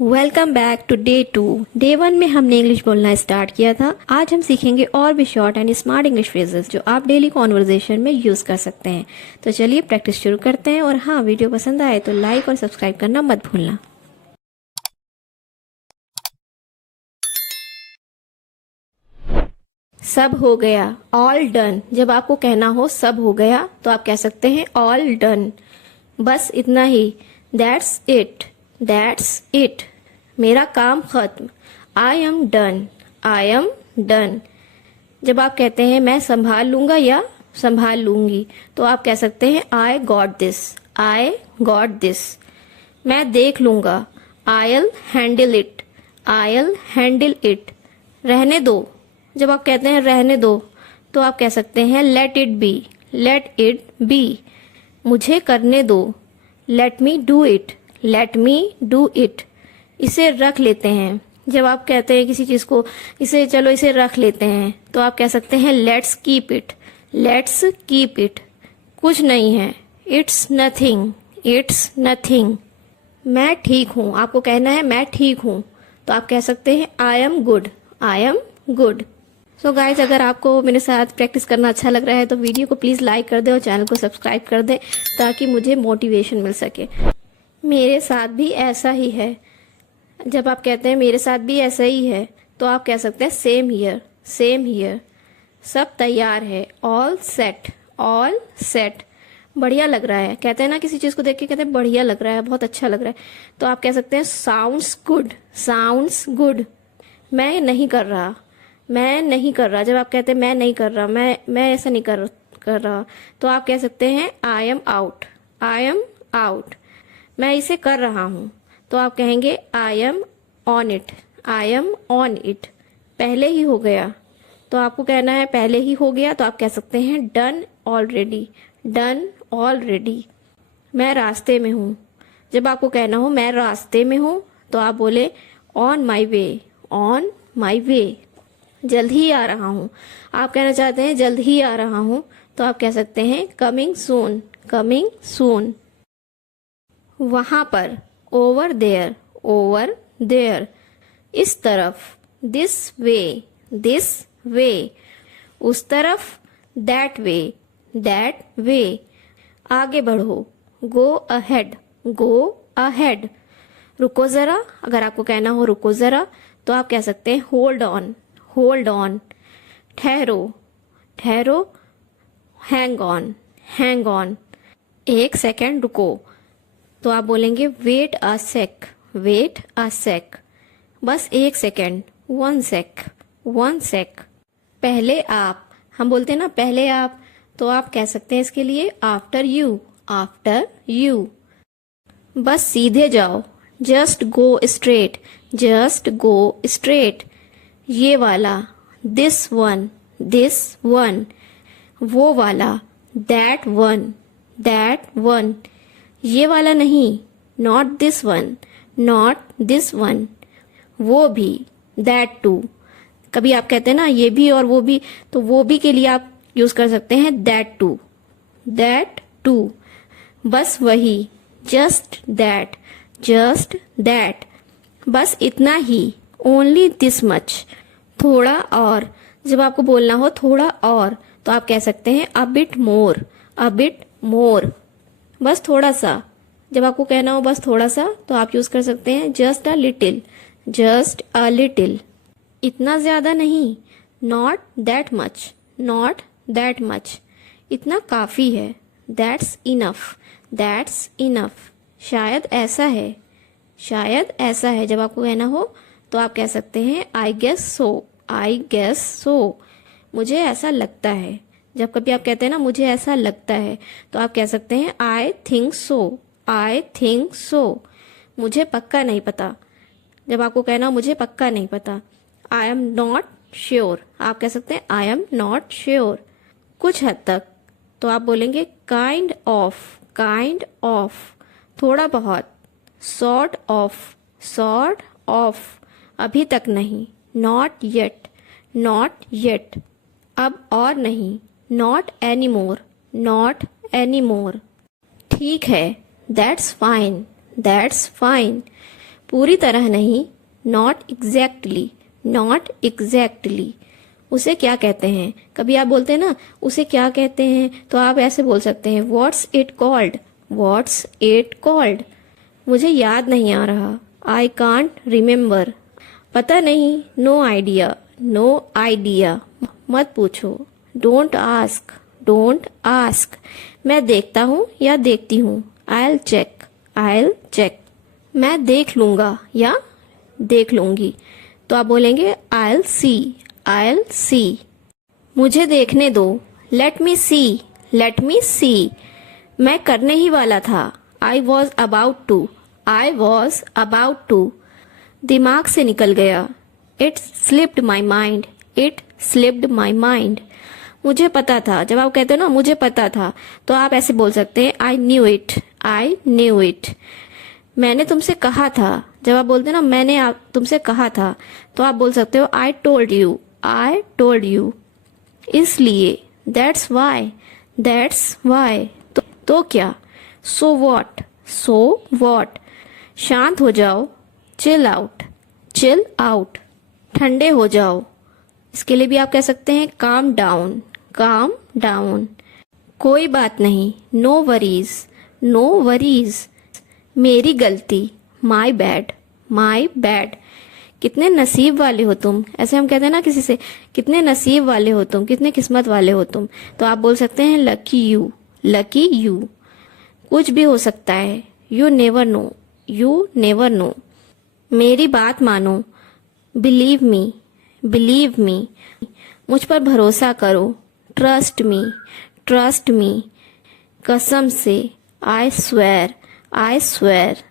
Welcome back to day 2। Day 1 में हमने English बोलना स्टार्ट किया था। आज हम सीखेंगे और भी short and smart English phrases जो आप डेली कॉन्वर्जेशन में यूज कर सकते हैं। तो चलिए प्रैक्टिस शुरू करते हैं। और हाँ, वीडियो पसंद आए तो लाइक और सब्सक्राइब करना मत भूलना। सब हो गया, ऑल डन। जब आपको कहना हो सब हो गया तो आप कह सकते हैं ऑल डन। बस इतना ही, दैट्स इट, दैट्स इट। मेरा काम खत्म, I am done, I am done. जब आप कहते हैं मैं संभाल लूंगा या संभाल लूंगी तो आप कह सकते हैं I got this, I got this. मैं देख लूंगा, आई'll हैंडल इट, आई'll हैंडल इट। रहने दो, जब आप कहते हैं रहने दो तो आप कह सकते हैं let it be, let it be. मुझे करने दो, let me do it, let me do it. इसे रख लेते हैं, जब आप कहते हैं किसी चीज को इसे रख लेते हैं तो आप कह सकते हैं let's keep it, let's keep it. कुछ नहीं है, इट्स नथिंग, इट्स नथिंग। मैं ठीक हूं, आपको कहना है मैं ठीक हूं तो आप कह सकते हैं I am good, I am good. So guys, अगर आपको मेरे साथ प्रैक्टिस करना अच्छा लग रहा है तो वीडियो को प्लीज लाइक कर दें और चैनल को सब्सक्राइब कर दें ताकि मुझे मोटिवेशन मिल सके। मेरे साथ भी ऐसा ही है, जब आप कहते हैं मेरे साथ भी ऐसा ही है तो आप कह सकते हैं सेम हियर, सेम हियर। सब तैयार है, ऑल सेट, ऑल सेट। बढ़िया लग रहा है, कहते हैं ना किसी चीज को देख के कहते हैं बढ़िया लग रहा है, बहुत अच्छा लग रहा है तो आप कह सकते हैं साउंड्स गुड, साउंड्स गुड। मैं नहीं कर रहा, मैं नहीं कर रहा। जब आप कहते हैं मैं नहीं कर रहा, मैं ऐसा नहीं कर रहा तो आप कह सकते हैं I am out, I am out. मैं इसे कर रहा हूं तो आप कहेंगे I am on it, I am on it. पहले ही हो गया तो आपको कहना है पहले ही हो गया तो आप कह सकते हैं डन ऑलरेडी, डन ऑलरेडी। मैं रास्ते में हूं, जब आपको कहना हो मैं रास्ते में हूं तो आप बोले on my way, on my वे। जल्द ही आ रहा हूं, आप कहना चाहते हैं जल्द ही आ रहा हूं तो आप कह सकते हैं कमिंग सून, कमिंग सून। वहां पर, ओवर देयर, ओवर देयर। इस तरफ, दिस वे, दिस वे। उस तरफ, दैट वे, दैट वे। आगे बढ़ो, गो अहेड, गो अहेड। रुको जरा, अगर आपको कहना हो रुको जरा तो आप कह सकते हैं होल्ड ऑन, होल्ड ऑन। ठहरो, ठहरो, हैंग ऑन, हैंग ऑन। एक सेकेंड रुको तो आप बोलेंगे वेट अ सेक, वेट अ सेक। बस एक second, one sec, one sec. पहले आप, हम बोलते हैं ना पहले आप तो आप कह सकते हैं इसके लिए आफ्टर यू, आफ्टर यू। बस सीधे जाओ, just go straight, just go straight. ये वाला, दिस वन, दिस वन। वो वाला, दैट वन, दैट वन। ये वाला नहीं, not this one, not this one. वो भी, दैट टू। कभी आप कहते हैं ना ये भी और वो भी तो वो भी के लिए आप यूज कर सकते हैं दैट टू, दैट टू। बस वही, जस्ट दैट, जस्ट दैट। बस इतना ही, ओनली दिस मच। थोड़ा और, जब आपको बोलना हो थोड़ा और तो आप कह सकते हैं a bit more, a bit more. बस थोड़ा सा, जब आपको कहना हो बस थोड़ा सा तो आप यूज कर सकते हैं just a little, just a little. इतना ज्यादा नहीं, not that much, not that much. इतना काफी है, दैट्स इनफ, दैट्स इनफ। शायद ऐसा है, शायद ऐसा है। जब आपको कहना हो तो आप कह सकते हैं I guess so, I guess so. मुझे ऐसा लगता है। जब कभी आप कहते हैं ना मुझे ऐसा लगता है तो आप कह सकते हैं I think so, I think so. मुझे पक्का नहीं पता, जब आपको कहना मुझे पक्का नहीं पता। आई एम नॉट श्योर, आप कह सकते हैं आई एम नॉट श्योर। कुछ हद तक तो आप बोलेंगे काइंड ऑफ, काइंड ऑफ। थोड़ा बहुत, सॉर्ट ऑफ, सॉर्ट ऑफ। अभी तक नहीं, नॉट येट, नॉट येट। अब और नहीं, not any more, not any more. ठीक है, दैट्स फाइन, दैट्स फाइन। पूरी तरह नहीं, नॉट एग्जैक्टली, नॉट एग्जैक्टली। उसे क्या कहते हैं? कभी आप बोलते हैं ना उसे क्या कहते हैं, तो आप ऐसे बोल सकते हैं what's it called, what's it called. मुझे याद नहीं आ रहा, आई कांट रिमेम्बर। पता नहीं, नो आइडिया, नो आइडिया। मत पूछो, डोंट आस्क, डोंट आस्क। मैं देखता हूँ या देखती हूँ, I'll check, I'll check। मैं देख लूंगा या देख लूंगी, तो आप बोलेंगे I'll see, I'll see। मुझे देखने दो, let me see, let me see। मैं करने ही वाला था, I was about to, I was about to। दिमाग से निकल गया, it slipped my mind, it slipped my mind। मुझे पता था, जब आप कहते हो ना मुझे पता था, तो आप ऐसे बोल सकते हैं I knew it, I knew it. मैंने तुमसे कहा था, जब आप बोलते हैं ना मैंने तुमसे कहा था, तो आप बोल सकते हो I told you, I told you. इसलिए, दैट्स वाई, दैट्स वाई। तो क्या, सो वॉट, सो वॉट। शांत हो जाओ, चिल आउट, चिल आउट। ठंडे हो जाओ, इसके लिए भी आप कह सकते हैं काम डाउन, काम डाउन। कोई बात नहीं, नो वरीज, नो वरीज। मेरी गलती, माई बैड, माई बैड। कितने नसीब वाले हो तुम, ऐसे हम कहते हैं ना किसी से, कितने नसीब वाले हो तुम, कितने किस्मत वाले हो तुम, तो आप बोल सकते हैं लकी यू, लकी यू। कुछ भी हो सकता है, you never know, you never know. मेरी बात मानो, बिलीव मी, बिलीव मी। मुझ पर भरोसा करो, ट्रस्ट मी, ट्रस्ट मी। कसम से, आई स्वेर, आई स्वेर।